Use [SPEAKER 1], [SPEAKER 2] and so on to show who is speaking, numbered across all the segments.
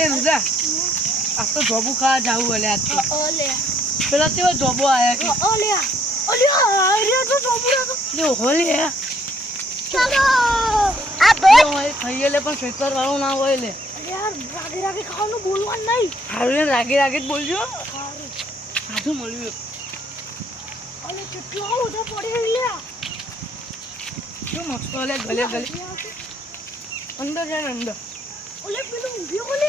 [SPEAKER 1] લે રુદા આ તો જોબુ ખાવા જાવું અલે આ તો. પેલા તેવા જોબો આયા કે?
[SPEAKER 2] ઓલે ઓલે અરે તો જોબુરા તો
[SPEAKER 1] લે હોલી
[SPEAKER 2] ચાલો. આ
[SPEAKER 1] લે ખાઈએ લે પણ સ્વેટર વાળું ના હોય લે.
[SPEAKER 2] યાર રાગે રાગે ખાવાનું બોલવાનું નહીં.
[SPEAKER 1] હારું ને રાગે રાગે જ બોલજો. સાચું મળ્યું
[SPEAKER 2] ઓલે કેટલા બધા પડે રહ્યા
[SPEAKER 1] શું મસ્ત લે ગલે ગલે. અંદર જાય અંદર.
[SPEAKER 2] ઓલે પેલું ઊંધિયો ઓલે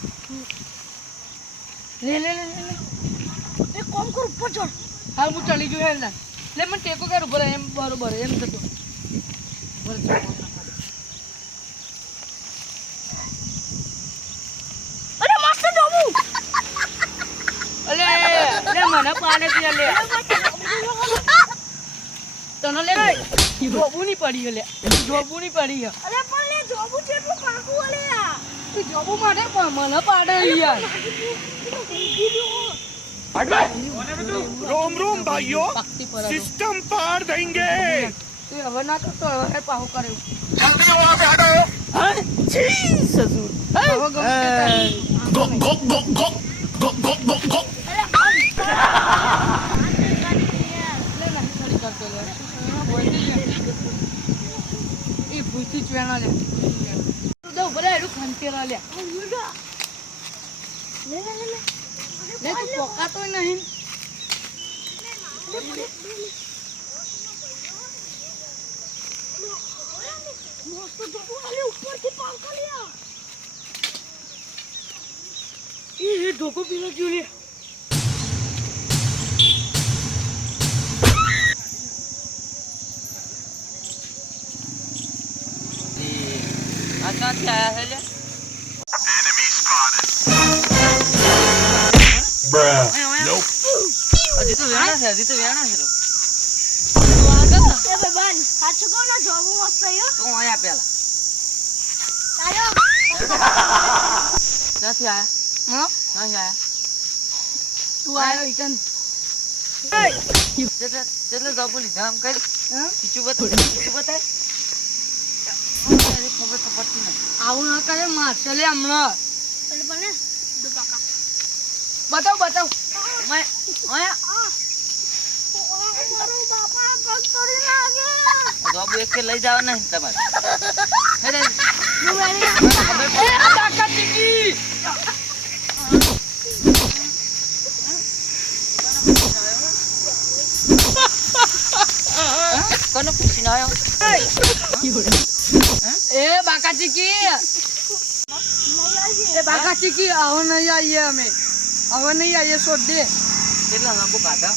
[SPEAKER 1] લે લે લે લે લે.
[SPEAKER 2] કોમ કર ઉપર ચડ
[SPEAKER 1] હાલ હું ચડી ગયો ના. લે મને ટેકો કર ઉપર એમ બરોબર એમ થતો.
[SPEAKER 2] અરે મસ્ત જોબુ
[SPEAKER 1] અલે લે મને છે લે તને લે જોબુ ની પડી લે જોબુ ની પડી હે.
[SPEAKER 2] અરે પણ લે જેટલું
[SPEAKER 1] તું માટે મને પાડે યાર.
[SPEAKER 3] રોમ રોમ ભાઈઓ
[SPEAKER 1] સિસ્ટમ પાર દેંગે હવે ના કરતો હવે પાહો કર્યો
[SPEAKER 3] જલ્દી ઓલા પે
[SPEAKER 1] હટો હા જી સસુર
[SPEAKER 3] ગો ગો ગો ગો ગો ગો ગો ગો
[SPEAKER 2] ભૂતી ચેનલ
[SPEAKER 1] લે દો બરાબર ખંતેલા લે લે લે
[SPEAKER 2] લે લે
[SPEAKER 1] તું પોકાતોય નહીં
[SPEAKER 2] મસ્ત જોબુ આલે ઉપરથી પાંખા લ્યા
[SPEAKER 1] એ ધોકો પીલો જ્યો લે
[SPEAKER 4] આયા છે લે? હજી તો વેણા છે હજી તો વેણા છે. તો.
[SPEAKER 2] એ બેબાન સાચું કહું ને જોબુ મસ્ત છે
[SPEAKER 4] તો હું પેલા.
[SPEAKER 2] આયો
[SPEAKER 4] ક્યાંથી આયા?
[SPEAKER 1] હા?
[SPEAKER 4] ક્યાંથી આયા?
[SPEAKER 1] તું આવ્યો ઈકન
[SPEAKER 4] કેટલે કેટલે લીધા આમ કરી ખીચું બતાવ ખીચું બતાય. ખબર તો પડતી નથી.
[SPEAKER 1] આવું ના કરે મારશે હમણાં.
[SPEAKER 2] એટલે પણ
[SPEAKER 1] બતાવ બતાવ.
[SPEAKER 2] બાપા
[SPEAKER 4] લઈ જાવ ને તમારે કોને પૂછી ના
[SPEAKER 1] એ બાકા ચીકી એ બાકા ચીકી આવો નહીં આવીએ અમે. આવો નહીં આવીએ શોધ દે.
[SPEAKER 4] કેટલા લાંબુ કાઢા?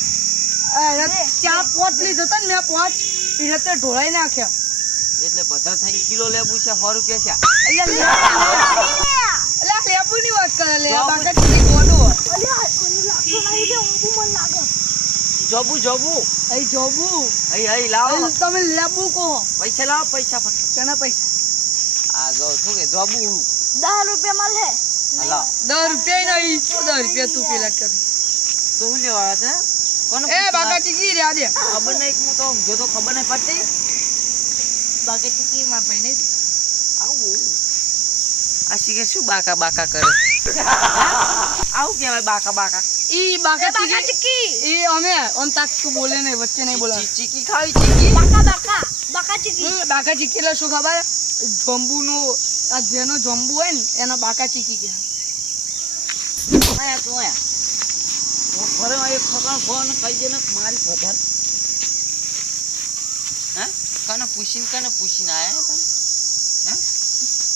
[SPEAKER 1] ચા પોત લીધો તો ને મેં પાંચ. એને તે ઢોળાઈ નાખ્યા.
[SPEAKER 4] એટલે બધા થઈ કિલો લેબુ છે સો રૂપિયા છે.
[SPEAKER 1] એટલે લેબુ ની વાત કરે લે. બાકી કેટલી ગોડો
[SPEAKER 2] જોબુ
[SPEAKER 4] જબુ જબુ.
[SPEAKER 1] અહીં જોબુ.
[SPEAKER 4] અહીં અહીં લાવો.
[SPEAKER 1] તમે લેબુ કહો.
[SPEAKER 4] પૈસા લાવો પૈસા ફટ.
[SPEAKER 1] કેના પૈસા?
[SPEAKER 4] આ ગો શું કે જોબુ.
[SPEAKER 2] દસ રૂપિયા મળે.
[SPEAKER 4] હલો
[SPEAKER 1] દસ રૂપિયા નહીં દસ રૂપિયા તું પેલા કર.
[SPEAKER 4] તું લેવા છે? કોને
[SPEAKER 1] એ બાગાટી ચીકી રહ્યા દે
[SPEAKER 4] ખબર નહીં હું તો જો તો ખબર નહીં પડતી.
[SPEAKER 1] બાગાટી કી માં ભાઈ નહીં.
[SPEAKER 4] આવું. આ શીખે શું બાકા બાકા કરે? આવું કહેવાય બાકા બાકા.
[SPEAKER 1] ઈ બાકા
[SPEAKER 2] બાકા
[SPEAKER 1] ચીકી ઈ અમે ઓમ તાક બોલે નહીં વચ્ચે નહીં બોલા
[SPEAKER 4] ચીકી ખાવી ચીકી
[SPEAKER 2] બાકા બાકા બાકા ચીકી
[SPEAKER 1] બાકા ચીકી એટલે શું ખબર? જોંબુ નું આ જેનો જોંબુ હોય ને એનો બાકા ચીકી કહેવાય.
[SPEAKER 4] આયા તું આયા. ફરે એક ફકણ ફોન કહી દે ને મારી વધાર હે? કને પૂછીને કને પૂછીને આયા? તમે.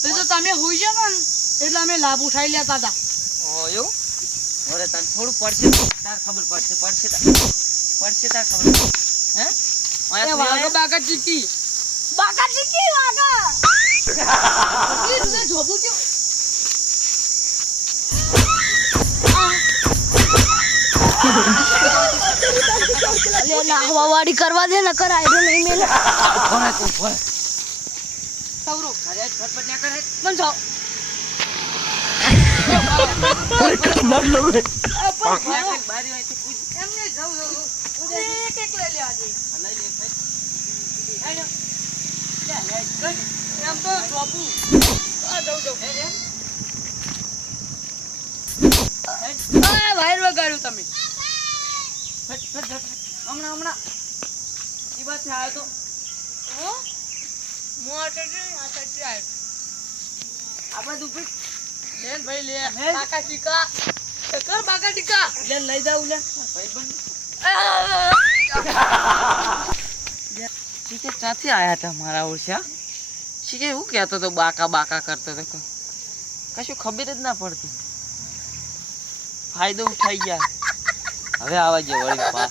[SPEAKER 1] તો તો તમે હોઈ જાવ ને એટલે અમે લાભ ઉઠાઈ લેતા હતા.
[SPEAKER 4] ઓ એવું? હવે તને થોડું પડશે તાર ખબર પડશે પડશે પડશે તાર ખબર પડશે. હે?
[SPEAKER 1] બાકા ચીકી
[SPEAKER 2] બાકા ચીકી
[SPEAKER 1] તું જોબું કેવું
[SPEAKER 2] નાહવા કરવા દે ને આયરો નહીં મેલે
[SPEAKER 4] ભણે તું ભણે
[SPEAKER 1] સૌરો
[SPEAKER 4] અરે ફટફટ ના કરે
[SPEAKER 1] મન જાઓ
[SPEAKER 4] બારી અહીંથી પૂછ
[SPEAKER 1] એમને ઉડે એક એક લઈ લે આજે
[SPEAKER 4] લઈ લે ભાઈ.
[SPEAKER 1] હેડો. એમ તો જોબુ આ જવું હે આ વાયર વગાડ્યું તમે.
[SPEAKER 4] હમણાં હમણાં. એ બાજુ આવ્યો તો.
[SPEAKER 1] હો? હું આ આ ચડ્યો આવ્યો
[SPEAKER 4] આ બાજુ
[SPEAKER 1] લેન ભાઈ લે. બાકા ટીકા. કર બાકા ટીકા.
[SPEAKER 4] લે લઈ જાઉં લે. ભાઈબંધ શીખે ક્યાંથી આયા હતા મારા ઓળખ્યા શીખે એવું કહેતો હતો બાકા બાકા કરતો હતો. કશું ખબર જ ના પડતી. ફાયદો ઉઠાઈ ગયા. હવે આવા જે વળી પાસ.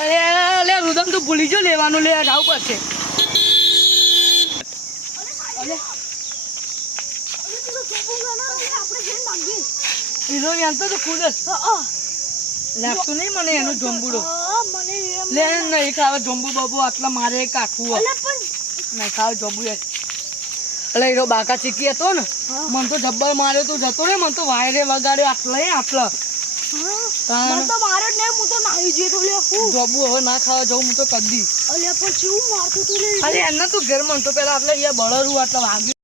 [SPEAKER 1] અરે લે રુદમ તો ભૂલી જો લેવાનું લે જાવું પડશે. તો ખુદ લાગતું નહીં મને એનું જોંબુડો? લે નહીં ખાવા જોંબુ બાબુ આટલા મારે
[SPEAKER 2] પણ
[SPEAKER 1] નહીં ખાવે જોંબુ યાર એટલે એનો બાકા ચીકી હતો ને. મને તો જબ્બર માર્યો તું જતો રે મને તો વાયરે વગાડ્યો આટલા એ આટલા
[SPEAKER 2] મને તો મારે જ નહીં હું તો નાહી જઈએ તો હું.
[SPEAKER 1] જોબુ હવે ના ખાવા જવું હું તો કદી.
[SPEAKER 2] અલ્યા પણ કેવું મારતો તું લે
[SPEAKER 1] અરે એમને તું ઘેર મને તો પેલા આટલા અહીંયા બળરું આટલા વાગ્યું.